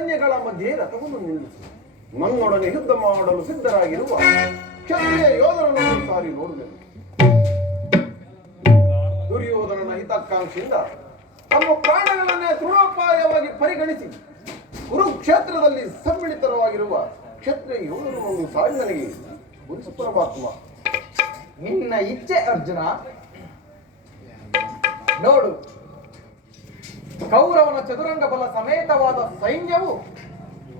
ಸೈನ್ಯಗಳ ಮಧ್ಯೆ ರಥವನ್ನು ನಿಲ್ಲಿಸಿ ನನ್ನೊಡನೆ ಯುದ್ಧ ಮಾಡಲು ಸಿದ್ಧರಾಗಿರುವ ಕ್ಷತ್ರಿಯ ಯೋಧರನ್ನು ಸಾರಿ ನೋಡುವೆನು. ದುರ್ಯೋಧನನ ಹಿತಾಕಾಂಕ್ಷೆಯಿಂದ ತಮ್ಮ ಪ್ರಾಣಗಳನ್ನೇ ತೃಣೋಪಾಯವಾಗಿ ಪರಿಗಣಿಸಿ ಕುರುಕ್ಷೇತ್ರದಲ್ಲಿ ಸಮ್ಮಿಳಿತರವಾಗಿರುವ ಕ್ಷತ್ರಿಯ ಯೋಧರನ್ನು ಸಾರಿ ನನಗೆ ಗುರುಸು ಪರಮಾತ್ಮ. ನಿನ್ನ ಇಚ್ಛೆ ಅರ್ಜುನ. ನೋಡು, ಕೌರವನ ಚದುರಂಗ ಬಲ ಸಮೇತವಾದ ಸೈನ್ಯವು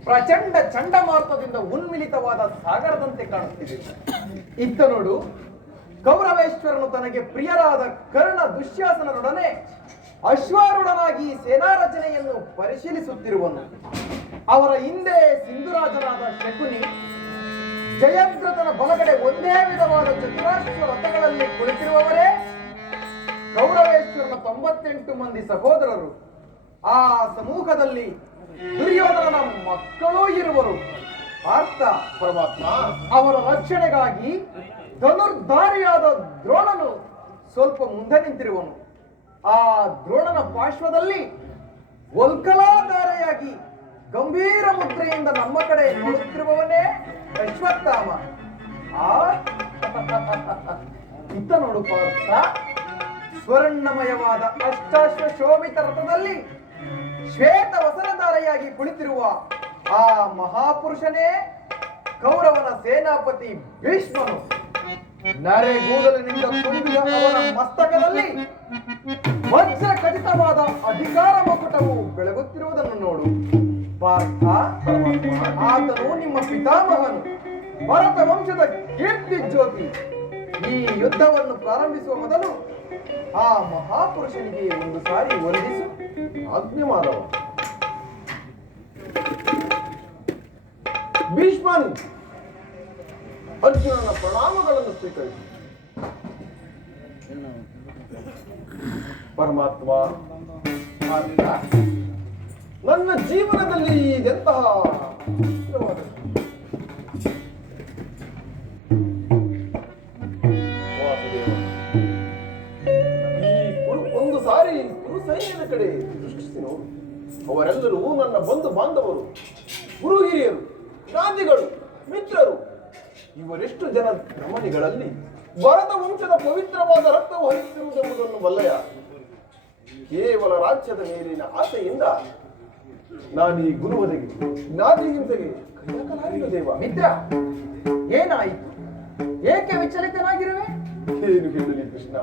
ಪ್ರಚಂಡ ಚಂಡಮಾರುತದಿಂದ ಉನ್ಮಿಲಿತವಾದ ಸಾಗರದಂತೆ ಕಾಣುತ್ತಿದೆ. ಇತ್ತ ನೋಡು, ಕೌರವೇಶ್ವರನು ತನಗೆ ಪ್ರಿಯರಾದ ಕರ್ಣ ದುಶ್ಯಾಸನರೊಡನೆ ಅಶ್ವಾರೂಢನಾಗಿ ಸೇನಾ ರಚನೆಯನ್ನು ಪರಿಶೀಲಿಸುತ್ತಿರುವನು. ಅವರ ಹಿಂದೆ ಸಿಂಧುರಾಜನಾದ ಶಕುನಿ, ಜಯದ್ರಥನ ಬಲಗಡೆ ಒಂದೇ ವಿಧವಾದ ಚತುರಾಶ್ವ ರಥಗಳಲ್ಲಿ ಕುಳಿತಿರುವವರೇ ಕೌರವೇಶ್ವರನ 98 ಮಂದಿ ಸಹೋದರರು. ಆ ಸಮೂಹದಲ್ಲಿ ದುರ್ಯೋಧನನ ಮಕ್ಕಳೂ ಇರುವರು. ಪಾರ್ಥ ಪರಮಾತ್ಮ, ಅವರ ರಕ್ಷಣೆಗಾಗಿ ಧನುರ್ಧಾರಿಯಾದ ದ್ರೋಣನು ಸ್ವಲ್ಪ ಮುಂದೆ ನಿಂತಿರುವನು. ಆ ದ್ರೋಣನ ಪಾರ್ಶ್ವದಲ್ಲಿ ವಲ್ಕಲಾಧಾರೆಯಾಗಿ ಗಂಭೀರ ಮುದ್ರೆಯಿಂದ ನಮ್ಮ ಕಡೆ ನೋಡುತ್ತಿರುವವನೇ ಅಶ್ವತ್ಥಾಮ. ಇತ್ತ ನೋಡು ಪಾರ್ಥ, ಸ್ವರ್ಣಮಯವಾದ ಅಷ್ಟಾಶ್ವ ಶೋಭಿತ ರಥದಲ್ಲಿ ಶ್ವೇತ ವಸನಧಾರೆಯಾಗಿ ಕುಳಿತಿರುವ ಆ ಮಹಾಪುರುಷನೇ ಕೌರವನ ಸೇನಾಪತಿ ಭೀಷ್ಮನು. ನರೆಗೂದಲಿನಿಂದ ತುಂಬಿದ ಅವನ ಮಸ್ತಕದಲ್ಲಿ ವಜ್ರ ಖಚಿತವಾದ ಅಧಿಕಾರ ಮಕುಟವು ಬೆಳಗುತ್ತಿರುವುದನ್ನು ನೋಡು ಪಾರ್ಥ. ಆತನು ನಿಮ್ಮ ಪಿತಾಮಹನು, ಭರತ ವಂಶದ ಕೀರ್ತಿ ಜ್ಯೋತಿ. ಈ ಯುದ್ಧವನ್ನು ಪ್ರಾರಂಭಿಸುವ ಮೊದಲು ಆ ಮಹಾಪುರುಷನಿಗೆ ಒಂದು ಸಾರಿ ವಂದಿಸು. ಆಜ್ಞೆ ಮಾಧವ. ಭೀಷ್ಮನ್, ಅರ್ಜುನನ ಪ್ರಣಾಮಗಳನ್ನು ಸ್ವೀಕರಿಸಿ. ಪರಮಾತ್ಮ, ನನ್ನ ಜೀವನದಲ್ಲಿ ಇದೆಂತಹ ಒಂದು ಸಾರಿ ಗುರು ಸೈನ್ಯದ ಕಡೆ ದೃಷ್ಟಿಸಿ ನೋಡು. ಅವರೆಲ್ಲರೂ ನನ್ನ ಬಂಧು ಬಾಂಧವರು, ಗುರು ಹಿರಿಯರು, ಜ್ಞಾತಿಗಳು, ಮಿತ್ರರು. ಇವರೆಷ್ಟು ಜನ ರಮಣಿಗಳಲ್ಲಿ ಭರತ ವಂಶದ ಪವಿತ್ರವಾದ ರಕ್ತವು ಹರಿಯುತ್ತಿರುವುದೆಂಬುದನ್ನು ಬಲ್ಲಯ. ಕೇವಲ ರಾಜ್ಯದ ಮೇಲಿನ ಆಸೆಯಿಂದ ನಾನು ಈ ಗುರುವದೆಗೆ ಜ್ಞಾತಿ ಹಿಂಸೆಗೆ ಕೈಯಾಕಲಾರಿನ ದೇವ. ಮಿತ್ರ, ಏನಾಯಿತು? ಏಕೆ ವಿಚಲಿತನಾಗಿರುವೆ? ಏನು ಹೇಳಲಿ ಕೃಷ್ಣ.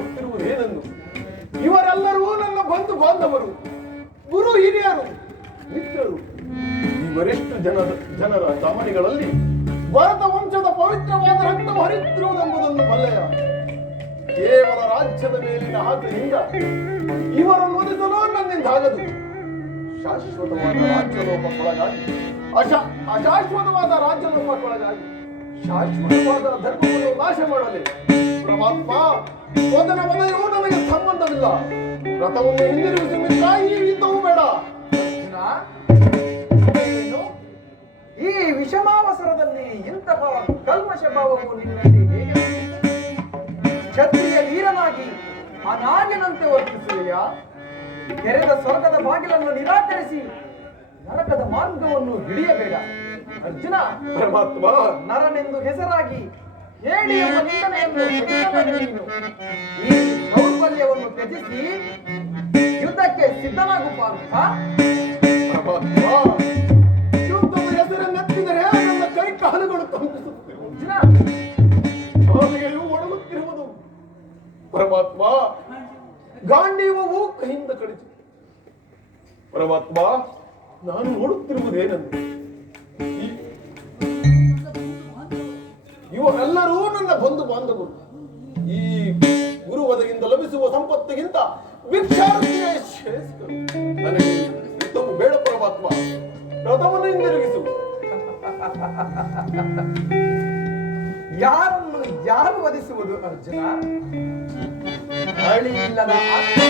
ನೋಡುತ್ತಿರುವುದೇನೆಂದು. ಇವರೆಲ್ಲರೂ ನನ್ನ ಬಂಧು ಬಾಂಧವರು, ಗುರು ಹಿರಿಯರು, ಮಿತ್ರರು. ಇವರೆಷ್ಟು ಜನರ ಚಾಮಣಿಗಳಲ್ಲಿ ಭರತ ವಂಶದ ಪವಿತ್ರವಾದ ರಕ್ತವು ಹರಿಯುತ್ತಿರುವುದೆಂಬುದನ್ನು ಬಲ್ಲೆಯ. ಕೇವಲ ರಾಜ್ಯದ ಮೇಲಿನ ಆಸೆಯಿಂದ ಇವರನ್ನು ಒಲಿಸಲು ನನ್ನಿಂದಾಗದು. ಶಾಶ್ವತವಾದ ರಾಜ್ಯಲೋಪಕ್ಕೊಳಗಾಗಿ ಅಶಾಶ್ವತವಾದ ರಾಜ್ಯಲೋಪಕ್ಕೊಳಗಾಗಿ ಶಾಶ್ವತವಾದ ಧರ್ಮವನ್ನು ನಾಶ ಮಾಡಲಿ. ಪರಮಾತ್ಮ, ಸೋದನ ವಲಯವು ನನಗೆ ಸಂಬಂಧವಿಲ್ಲ. ರಥವನ್ನು ಹಿಂದಿರುಗಿಸಿ ಮಿತ್ರ, ಈ ಯುದ್ಧವೂ ಬೇಡ. ಅರ್ಜುನ, ಏನು ಈ ವಿಷಮಾವಸರದಲ್ಲಿ ಇಂತಹ ಕಲ್ಮಶ ಭಾವವು ನಿನ್ನಲ್ಲಿ ಹೇಗೆ ಬಂದಿತು? ಕ್ಷತ್ರಿಯ ವೀರನಾಗಿ ಅನಾರ್ಯನಂತೆ ವರ್ತಿಸುವೆಯಾ? ತೆರೆದ ಸ್ವರ್ಗದ ಬಾಗಿಲನ್ನು ನಿರಾಕರಿಸಿ ನರಕದ ಮಾರ್ಗವನ್ನು ಹಿಡಿಯಬೇಡ. ಅರ್ಜುನ, ಪರಮಾತ್ಮ, ನರನೆಂದು ಹೆಸರಾಗಿ ಹೇಳಿ ಎಂಬ ನಿಂದನೆಯನ್ನು ಸಹಿಸಬೇಡ ನೀನು. ಈ ದೌರ್ಬಲ್ಯವನ್ನು ತ್ಯಜಿಸಿ ಯುದ್ಧಕ್ಕೆ ಸಿದ್ಧನಾಗು ಪಾರ್ಥ. ಪರಮಾತ್ಮ, ಯುದ್ಧದ ಹೆಸರನ್ನೆತ್ತಿದರೆ ನನ್ನ ಕೈ ಕಾಲುಗಳು ಕಂಪಿಸುತ್ತಿವೆ. ಅರ್ಜುನ, ನಾಲಿಗೆಯು ಒಣಗುತ್ತಿರುವುದು. ಪರಮಾತ್ಮ, ಗಾಂಡೀವವು ಕೈಯಿಂದ ಕಳಿತು. ಪರಮಾತ್ಮ, ನಾನು ನೋಡುತ್ತಿರುವುದೇನೆಂದು, ಇವರೆಲ್ಲರೂ ನನ್ನ ಬಂಧು ಬಾಂಧವರು. ಈ ಗುರುವದೆಯಿಂದ ಲಭಿಸುವ ಸಂಪತ್ತಿಗಿಂತ ಭಿಕ್ಷಾವೃತ್ತಿಯೇ ಶ್ರೇಷ್ಠ. ನನಗೆ ಯುದ್ಧವು ಬೇಡ. ಪರಮಾತ್ಮ, ರಥವನ್ನು ಹಿಂದಿರುಗಿಸು. ಯಾರನ್ನು ಯಾರು ವಧಿಸುವುದು ಅರ್ಜುನ? ಅಳಿ ಇಲ್ಲದ ಆತ್ಮ.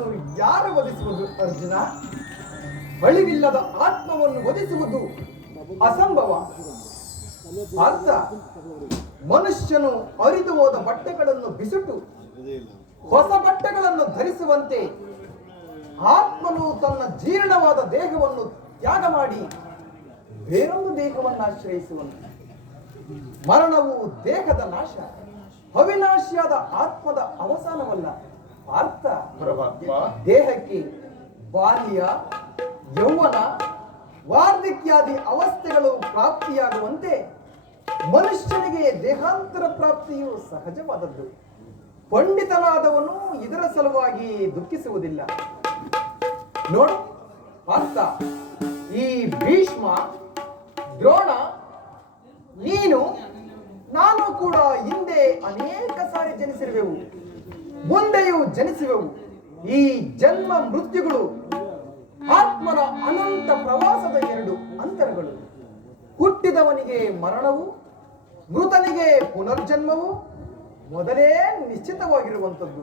ಆತ್ಮವನ್ನು ಯಾರು ವಧಿಸುವುದು ಅರ್ಜುನ? ಅಳಿವಿಲ್ಲದ ಆತ್ಮವನ್ನು ವಧಿಸುವುದು ಅಸಂಭವ. ಅರ್ಥ, ಮನುಷ್ಯನು ಅರಿದು ಹೋದ ಬಟ್ಟೆಗಳನ್ನು ಬಿಸುಟು ಹೊಸ ಬಟ್ಟೆಗಳನ್ನು ಧರಿಸುವಂತೆ ಆತ್ಮನು ತನ್ನ ಜೀರ್ಣವಾದ ದೇಹವನ್ನು ತ್ಯಾಗ ಮಾಡಿ ಬೇರೊಂದು ದೇಹವನ್ನು ಆಶ್ರಯಿಸುವಂತೆ. ಮರಣವು ದೇಹದ ನಾಶ, ಅವಿನಾಶಿಯಾದ ಆತ್ಮದ ಅವಸಾನವಲ್ಲ. ಅರ್ಥ, ಪರಮಾತ್ಮ ದೇಹಕ್ಕೆ ಬಾಲ್ಯ, ಯೌವನ, ವಾರ್ಧಕ್ಯಾದಿ ಅವಸ್ಥೆಗಳು ಪ್ರಾಪ್ತಿಯಾಗುವಂತೆ ಮನುಷ್ಯನಿಗೆ ದೇಹಾಂತರ ಪ್ರಾಪ್ತಿಯು ಸಹಜವಾದದ್ದು. ಪಂಡಿತನಾದವನು ಇದರ ಸಲುವಾಗಿ ದುಃಖಿಸುವುದಿಲ್ಲ. ನೋಡು ಪಾರ್ಥ, ಈ ಭೀಷ್ಮ, ದ್ರೋಣ, ನೀನು ನಾನು ಕೂಡ ಹಿಂದೆ ಅನೇಕ ಸಾರಿ ಜನಿಸಿರುವೆವು, ಮುಂದೆಯೂ ಜನಿಸುವೆವು. ಈ ಜನ್ಮ ಮೃತ್ಯುಗಳು ಆತ್ಮನ ಅನಂತ ಪ್ರವಾಸದ ಎರಡು ಅಂತರಗಳು. ಹುಟ್ಟಿದವನಿಗೆ ಮರಣವು, ಮೃತನಿಗೆ ಪುನರ್ಜನ್ಮವು ಮೊದಲೇ ನಿಶ್ಚಿತವಾಗಿರುವಂಥದ್ದು.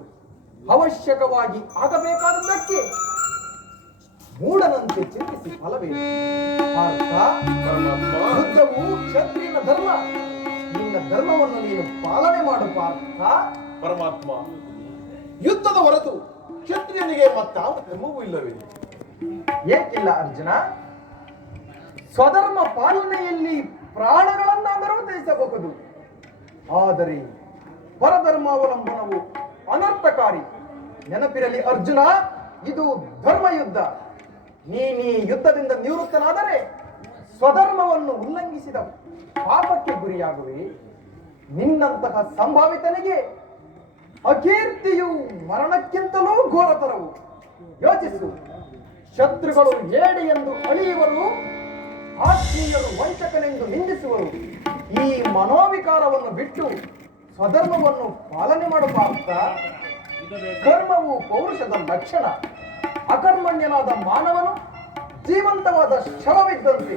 ಅವಶ್ಯಕವಾಗಿ ಆಗಬೇಕಾದದ್ದಕ್ಕೆ ಮೂಢನಂತೆ ಚಿಂತಿಸಿ ಫಲವೇನು? ಪಾರ್ಥ, ಯುದ್ಧವು ಕ್ಷತ್ರಿಯನ ಧರ್ಮ. ನಿನ್ನ ಧರ್ಮವನ್ನು ನೀನು ಪಾಲನೆ ಮಾಡು ಪಾರ್ಥ. ಪರಮಾತ್ಮ, ಯುದ್ಧದ ಹೊರತು ಕ್ಷತ್ರಿಯನಿಗೆ ಮತ್ತಾವ ಧರ್ಮವೂ ಇಲ್ಲವೇ? ಏಕಿಲ್ಲ ಅರ್ಜುನ? ಸ್ವಧರ್ಮ ಪಾಲನೆಯಲ್ಲಿ ಪ್ರಾಣಗಳನ್ನಾದರೂ ತ್ಯಜಿಸಬಹುದು. ಆದರೆ ಪರಧರ್ಮಾವಲಂಬನವು ಅನರ್ಥಕಾರಿ. ನೆನಪಿರಲಿ ಅರ್ಜುನ, ಇದು ಧರ್ಮಯುದ್ಧ. ನೀನೀ ಯುದ್ಧದಿಂದ ನಿವೃತ್ತನಾದರೆ ಸ್ವಧರ್ಮವನ್ನು ಉಲ್ಲಂಘಿಸಿದ ಪಾಪಕ್ಕೆ ಗುರಿಯಾಗುವೆ. ನಿನ್ನಂತಹ ಸಂಭಾವಿತನಿಗೆ ಅಕೀರ್ತಿಯು ಮರಣಕ್ಕಿಂತಲೂ ಘೋರತರವು. ಯೋಚಿಸು, ಶತ್ರುಗಳು ಏಡಿ ಎಂದು ಅಳಿಯುವರು, ಆತ್ಮೀಯರು ವಂಚಕನೆಂದು ನಿಂದಿಸುವರು. ಈ ಮನೋವಿಕಾರವನ್ನು ಬಿಟ್ಟು ಸ್ವಧರ್ಮವನ್ನು ಪಾಲನೆ ಮಾಡಬಾರ್ದ. ಕರ್ಮವು ಪೌರುಷದ ಲಕ್ಷಣ. ಅಕರ್ಮಣ್ಯನಾದ ಮಾನವನು ಜೀವಂತವಾದ ಶವವಿದ್ದಂತೆ.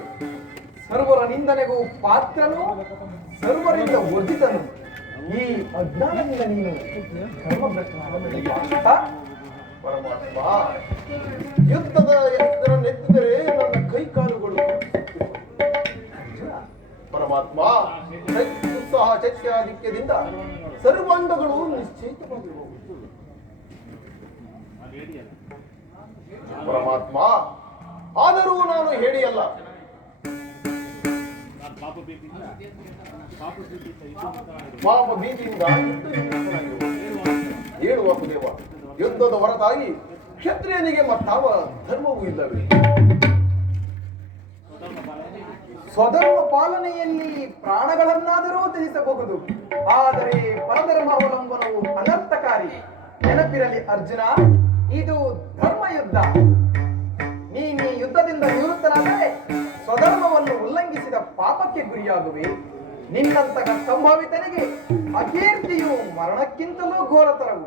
ಸರ್ವರ ನಿಂದನೆಗೂ ಪಾತ್ರನು, ಸರ್ವರಿಂದ ವರ್ಜಿತನು. ಈ ಅಜ್ಞಾನದಿಂದ ನೀನು ಕರ್ಮಭ್ರಷ್ಟನಾಗಬೇಡ. ಪರಮಾತ್ಮ, ಯುದ್ಧದ ಎತ್ತರನೆತ್ತಿದರೆ ನನ್ನ ಕೈ ಕಾಲುಗಳು ಪರಮಾತ್ಮ, ಉತ್ಸಾಹ ಚೈತ್ಯಾಧಿಕ್ಯದಿಂದ ಸರ್ವಾಂಗಗಳು ನಿಶ್ಚಯಿತವಾಗಿರುವವು. ಪರಮಾತ್ಮ, ಆದರೂ ನಾನು ಹೇಳಿಯಲ್ಲ. ಪಾಪ ಭೀತಿಯಿಂದ ಹೇಳುವ ದೇವ, ಯುದ್ಧದ ಹೊರತಾಗಿ ಕ್ಷತ್ರಿಯನಿಗೆ ಮತ್ತಾವ ಧರ್ಮವೂ ಇಲ್ಲವೇ? ಸ್ವಧರ್ಮ ಪಾಲನೆಯಲ್ಲಿ ಪ್ರಾಣಗಳನ್ನಾದರೂ ತ್ಯಜಿಸಬಹುದು, ಆದರೆ ಪರಧರ್ಮಾವಲಂಬನವು ಅನರ್ಥಕಾರಿ. ನೆನಪಿರಲಿ ಅರ್ಜುನ, ಇದು ಧರ್ಮಯುದ್ಧ. ನೀನು ಈ ಯುದ್ಧದಿಂದ ನಿವೃತ್ತನಾದರೆ ಸ್ವಧರ್ಮವನ್ನು ಉಲ್ಲಂಘಿಸಿದ ಪಾಪಕ್ಕೆ ಗುರಿಯಾಗುವೆ. ನಿನ್ನಂತಹ ಸಂಭಾವಿತನಿಗೆ ಅಕೀರ್ತಿಯು ಮರಣಕ್ಕಿಂತಲೂ ಘೋರತರವು.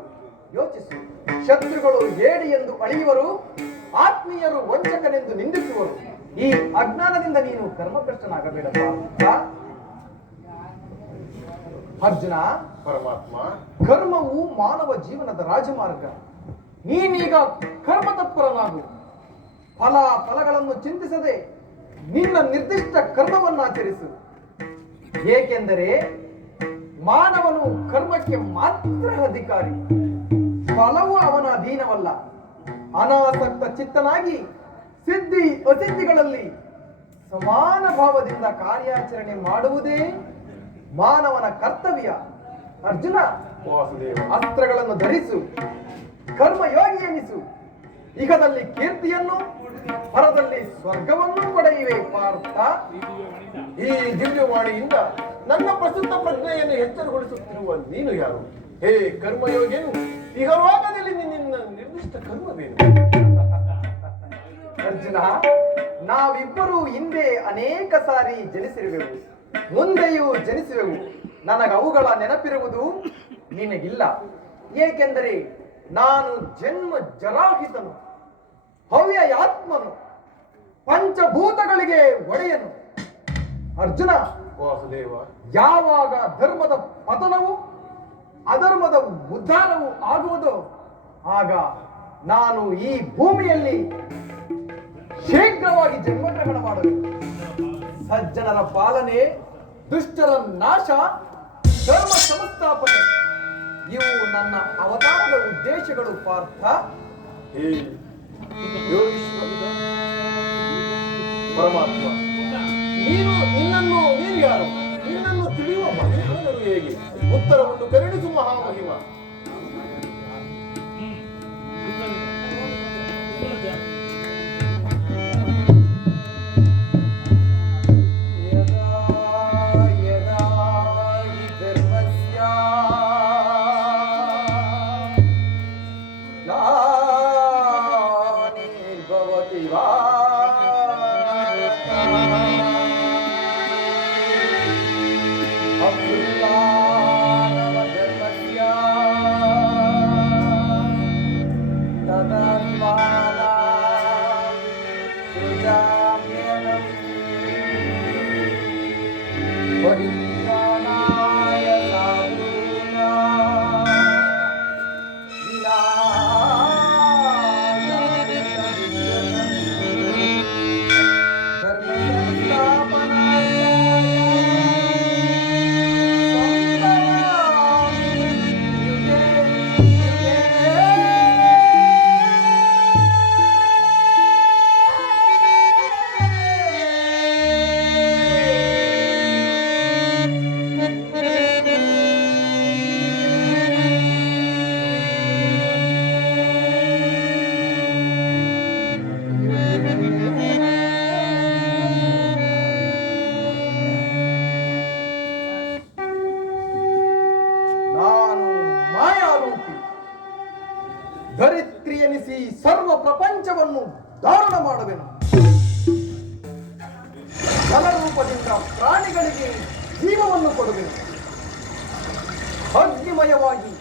ಯೋಚಿಸು, ಶತ್ರುಗಳು ಏಡಿ ಎಂದು ಅಳಿಯುವರು, ಆತ್ಮೀಯರು ವಂಚಕನೆಂದು ನಿಂದಿಸುವರು. ಈ ಅಜ್ಞಾನದಿಂದ ನೀನು ಕರ್ಮಭ್ರಷ್ಟನಾಗಬೇಡ ಅರ್ಜುನ. ಪರಮಾತ್ಮ, ಕರ್ಮವು ಮಾನವ ಜೀವನದ ರಾಜಮಾರ್ಗ. ನೀನೀಗ ಕರ್ಮ ತತ್ಪರನಾಗು. ಫಲಗಳನ್ನು ಚಿಂತಿಸದೆ ನಿನ್ನ ನಿರ್ದಿಷ್ಟ ಕರ್ಮವನ್ನು ಆಚರಿಸು. ಏಕೆಂದರೆ ಮಾನವನು ಕರ್ಮಕ್ಕೆ ಮಾತ್ರ ಅಧಿಕಾರಿ, ಫಲವು ಅವನ ಅಧೀನವಲ್ಲ. ಅನಾಸಕ್ತ ಚಿತ್ತನಾಗಿ ಸಿದ್ಧಿ ಅಸಿದ್ಧಿಗಳಲ್ಲಿ ಸಮಾನ ಭಾವದಿಂದ ಕಾರ್ಯಾಚರಣೆ ಮಾಡುವುದೇ ಮಾನವನ ಕರ್ತವ್ಯ. ಅರ್ಜುನ, ವಾಸುದೇವ, ಅಸ್ತ್ರಗಳನ್ನು ಧರಿಸು, ಕರ್ಮಯೋಗಿ ಎನಿಸು. ಇಹದಲ್ಲಿ ಕೀರ್ತಿಯನ್ನು, ಪರದಲ್ಲಿ ಸ್ವರ್ಗವನ್ನು ಪಡೆಯುವೆ ಪಾರ್ಥ. ಈ ದಿವ್ಯವಾಣಿಯಿಂದ ನನ್ನ ಪ್ರಸ್ತುತ ಪ್ರಜ್ಞೆಯನ್ನು ಎಚ್ಚರಗೊಳಿಸುತ್ತಿರುವ ನೀನು ಯಾರು? ಹೇ ಕರ್ಮಯೋಗಿಯನು, ಈಗ ಲೋಕದಲ್ಲಿ ನಿನ್ನ ನಿರ್ದಿಷ್ಟ ಕರ್ಮವೇನು? ಅರ್ಜುನ, ನಾವಿಬ್ಬರು ಹಿಂದೆ ಅನೇಕ ಸಾರಿ ಜನಿಸಿರುವೆವು, ಮುಂದೆಯೂ ಜನಿಸುವೆವು. ನನಗವುಗಳ ನೆನಪಿರುವುದು ನಿನಗಿಲ್ಲ. ಏಕೆಂದರೆ ನಾನು ಜನ್ಮ ಜರಾಹಿತನು, ಹವ್ಯಯಾತ್ಮನು, ಪಂಚಭೂತಗಳಿಗೆ ಒಡೆಯನು. ಅರ್ಜುನ, ವಾಸುದೇವ, ಯಾವಾಗ ಧರ್ಮದ ಪತನವು ಅಧರ್ಮದ ಉದ್ಧಾರವು ಆಗುವುದೋ ಆಗ ನಾನು ಈ ಭೂಮಿಯಲ್ಲಿ ಶೀಘ್ರವಾಗಿ ಜನ್ಮಗ್ರಹಣ ಮಾಡಬೇಕು. ಸಜ್ಜನರ ಪಾಲನೆ, ದುಷ್ಟರ ನಾಶ, ಧರ್ಮ ಸಂಸ್ಥಾಪನೆ ಇವು ನನ್ನ ಅವತಾರದ ಉದ್ದೇಶಗಳು ಪಾರ್ಥ. ಹೇ ಯೋಗೀಶ್ವರ ಪರಮಾತ್ಮ, ನೀನು ಯಾರು? ನಿನ್ನನ್ನು ತಿಳಿಯುವ ಮಹಿಮರು ಹೇಗೆ? ಉತ್ತರವನ್ನು ಕರುಣಿಸು ಮಹಾಮಹಿಮ. ಧರಿತ್ರಿ ಎನಿಸಿ ಸರ್ವ ಪ್ರಪಂಚವನ್ನು ಧಾರಣ ಮಾಡುವೆನು. ಜಲರೂಪದಿಂದ ಪ್ರಾಣಿಗಳಿಗೆ ಜೀವವನ್ನು ಕೊಡುವೆನು. ಅಗ್ನಿಮಯವಾಗಿ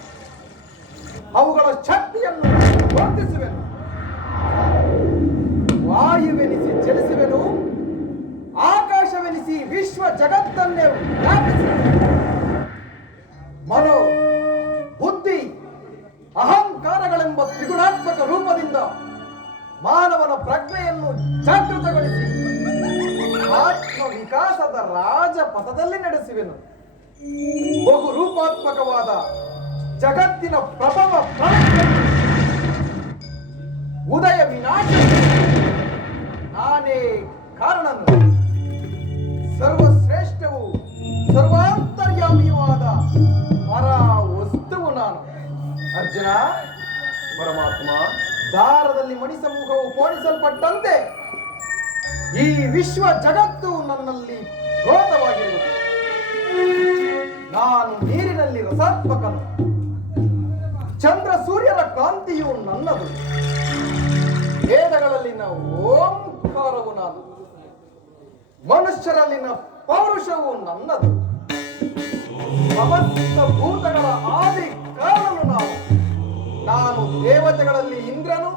ಅವುಗಳ ಶಕ್ತಿಯನ್ನು ವರ್ಧಿಸುವೆನು. ವಾಯುವೆನಿಸಿ ಚಲಿಸುವೆನು. ಆಕಾಶವೆನಿಸಿ ವಿಶ್ವ ಜಗತ್ತನ್ನೇ ವ್ಯಾಪಿಸುವೆನು. ಮನೋ, ಬುದ್ಧಿ, ಅಹಂಕಾರಗಳೆಂಬ ತ್ರಿಗುಣಾತ್ಮಕ ರೂಪದಿಂದ ಮಾನವನ ಪ್ರಜ್ಞೆಯನ್ನು ಜಾಗೃತಗೊಳಿಸಿ ಆತ್ಮ ವಿಕಾಸದ ರಾಜಪಥದಲ್ಲಿ ನಡೆಸುವೆನು. ಬಹು ರೂಪಾತ್ಮಕವಾದ ಜಗತ್ತಿನ ಪ್ರಭವ ಉದಯ ವಿನಾಶ ನಾನೇ ಕಾರಣನು. ಸರ್ವಶ್ರೇಷ್ಠವು ಸರ್ವಾಂತರ್ಯಾಮಿಯೂ ಆದ ಪರ ವಸ್ತುವು ನಾನು. ಅರ್ಜುನ, ಪರಮಾತ್ಮ, ದಾರದಲ್ಲಿ ಮಣಿ ಸಮೂಹವು ಪೋಣಿಸಲ್ಪಟ್ಟಂತೆ ಈ ವಿಶ್ವ ಜಗತ್ತು ನನ್ನಲ್ಲಿ ರೋಧವಾಗಿರುವುದು. ನಾನು ನೀರಿನಲ್ಲಿ ರಸಾತ್ಮಕನು. ಚಂದ್ರ ಸೂರ್ಯರ ಕಾಂತಿಯು ನನ್ನದು. ವೇದಗಳಲ್ಲಿನ ಓಂಕಾರವು ನಾನು. ಮನುಷ್ಯರಲ್ಲಿನ ಪೌರುಷವು ನನ್ನದು. ಸಮಸ್ತ ಭೂತಗಳ ಆದಿ ಕಾರಣನು ನಾನು. ನಾನು ದೇವತೆಗಳಲ್ಲಿ ಇಂದ್ರನು,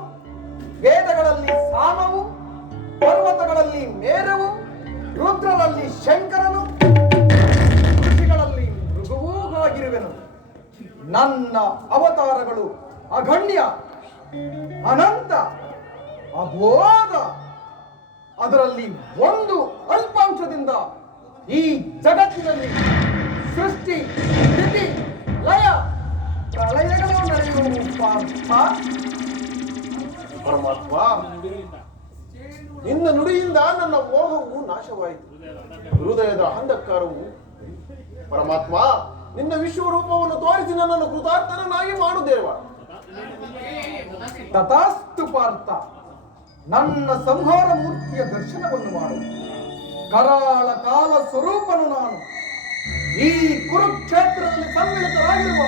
ವೇದಗಳಲ್ಲಿ ಸಾಮವು, ಪರ್ವತಗಳಲ್ಲಿ ಮೇರವು, ರುದ್ರರಲ್ಲಿ ಶಂಕರನು, ಋಷಿಗಳಲ್ಲಿ ಮೃಗುವೂ ಆಗಿರುವೆನು. ನನ್ನ ಅವತಾರಗಳು ಅಗಣ್ಯ, ಅನಂತ, ಅಬೋಧ. ಅದರಲ್ಲಿ ಒಂದು ಅಲ್ಪಾಂಶದಿಂದ ಈ ಜಗತ್ತಿನಲ್ಲಿ ಸೃಷ್ಟಿ, ಸ್ಥಿತಿ, ಲಯ, ಪ್ರಳಯಗಳು ನಡೆಯುವ ಪಾರ್ಥ. ಪರಮಾತ್ಮ, ನಿನ್ನ ನುಡಿಯಿಂದ ನನ್ನ ಮೋಹವು ನಾಶವಾಯಿತು. ಹೃದಯದ ಅಂಧಕಾರವು. ಪರಮಾತ್ಮ, ನಿನ್ನ ವಿಶ್ವರೂಪವನ್ನು ತೋರಿಸಿ ನನ್ನನ್ನು ಕೃತಾರ್ಥನಾಗಿ ಮಾಡು ದೇವ. ತಥಾಸ್ತು ಪಾರ್ಥ. ನನ್ನ ಸಂಹಾರ ಮೂರ್ತಿಯ ದರ್ಶನವನ್ನು ಮಾಡು. ಕರಾಳ ಕಾಲ ಸ್ವರೂಪನು ನಾನು. ಈ ಕುರುಕ್ಷೇತ್ರದಲ್ಲಿ ಸಮ್ಮಿಳಿತರಾಗಿರುವ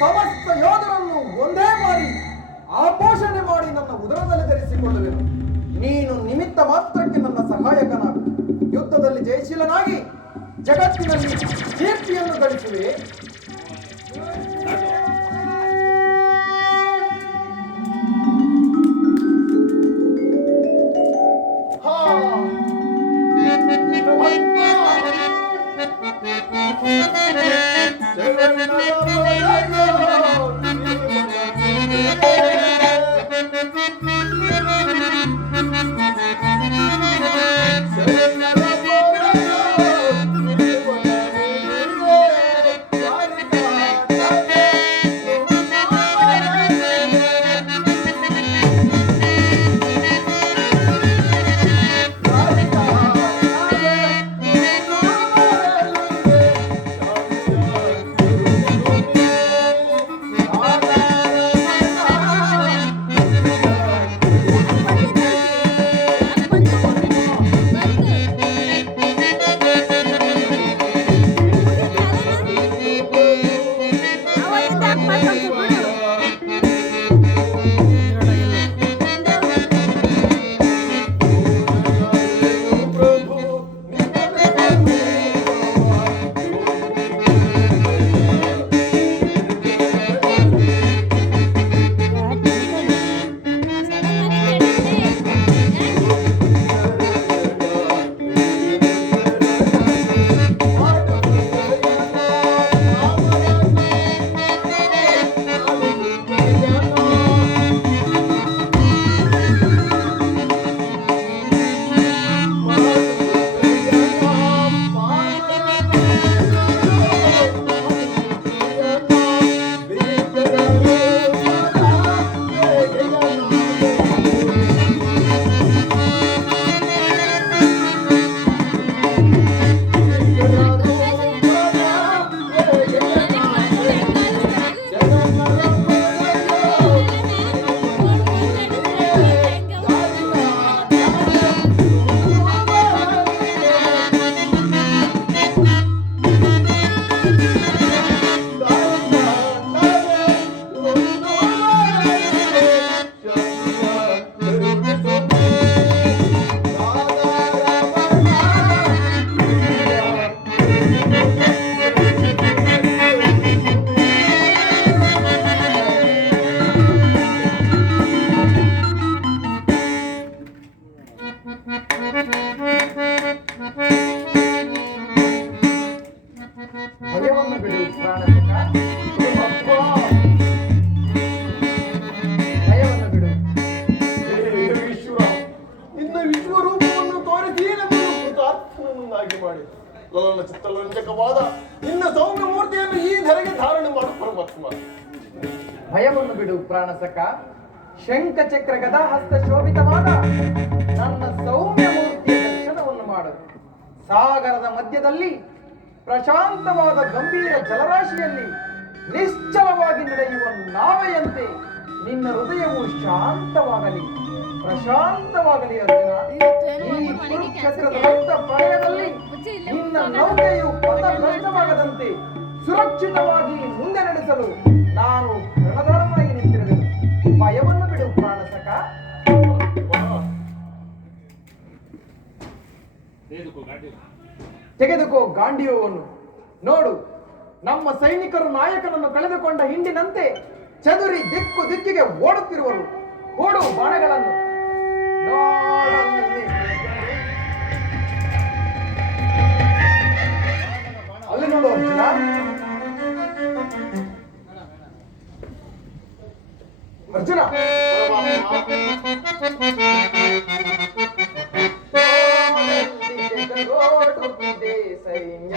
ಸಮಸ್ತ ಯೋಧರನ್ನು ಒಂದೇ ಬಾರಿ ಆಪೋಷಣೆ ಮಾಡಿ ನನ್ನ ಉದರದಲ್ಲಿ ಧರಿಸಿಕೊಳ್ಳುವೆನು. ನೀನು ನಿಮಿತ್ತ ಮಾತ್ರಕ್ಕೆ ನನ್ನ ಸಹಾಯಕನಾಗು. ಯುದ್ಧದಲ್ಲಿ ಜಯಶೀಲನಾಗಿ ಜಗತ್ತಿನಲ್ಲಿ ಕೀರ್ತಿಯನ್ನು ಗಳಿಸುವೆ. ಪ್ರಾಣಸಕ. ಶಂಖ ಚಕ್ರ ಗದಾ ಹಸ್ತ ಶೋಭಿತವಾದ ನನ್ನ ಸೌಮ್ಯ ಮೂರ್ತಿಯ ದರ್ಶನವನ್ನು ಮಾಡು. ಸಾಗರದ ಮಧ್ಯದಲ್ಲಿ ಪ್ರಶಾಂತವಾದ ಗಂಭೀರ ಜಲರಾಶಿಯಲ್ಲಿ ನಿಶ್ಚಲವಾಗಿ ನಡೆಯುವ ನಾವೆಯಂತೆ ನಿನ್ನ ಹೃದಯವು ಶಾಂತವಾಗಲಿ, ಪ್ರಶಾಂತವಾಗಲಿ ಅರ್ಜುನ. ಈ ಕುರುಕ್ಷೇತ್ರದ ರಕ್ತ ಪ್ರಳಯದಲ್ಲಿ ನಿನ್ನ ನೌಕೆಯು ಪಥಭ್ರಷ್ಟವಾಗದಂತೆ ಸುರಕ್ಷಿತವಾಗಿ ಮುಂದೆ ನಡೆಸಲು ನಾನು ರಣಧರ್ಮನಾಗಿ ನಿಂತಿರುವೆನು. ಭಯವನ್ನು ಬಿಡು ಪ್ರಾಣಸಕ. ತೆಗೆದುಕೋ ಗಾಂಡೀವವನ್ನು. ನೋಡು, ನಮ್ಮ ಸೈನಿಕರು ನಾಯಕನನ್ನು ಕಳೆದುಕೊಂಡ ಹಿಂಡಿನಂತೆ ಚದುರಿ ದಿಕ್ಕು ದಿಕ್ಕಿಗೆ ಓಡುತ್ತಿರುವರು. ಓಡು ಬಾಣಗಳನ್ನು. ಅಲ್ಲಿ ನೋಡು ಅರ್ಜುನ. ಅರ್ಜುನ ಸೈನ್ಯ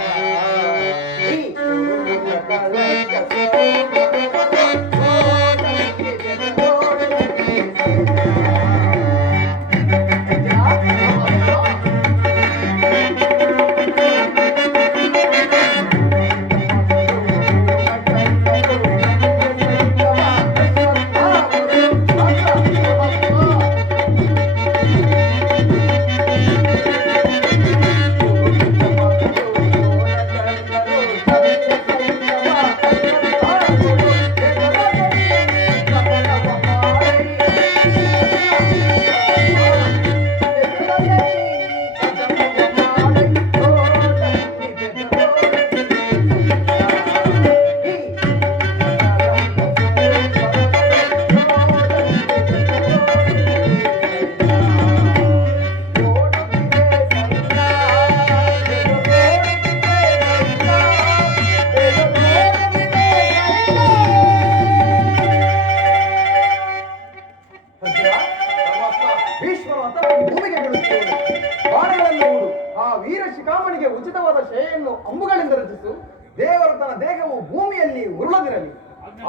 ಭೂಮಿಗೆ ಬೀಳುತ್ತೇವೆ. ಬಾಣಗಳನ್ನು ಹೂಡು. ಆ ವೀರ ಶಿಖಾಮಣಿಗೆ ಉಚಿತವಾದ ಶೆಯನ್ನು ಅಂಬುಗಳಿಂದ ರಚಿಸು. ದೇವರು ತನ್ನ ದೇಹವು ಭೂಮಿಯಲ್ಲಿ ಉರುಳದಿರಲಿ.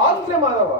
ಆಜ್ಞೆ ಮಾಧವ.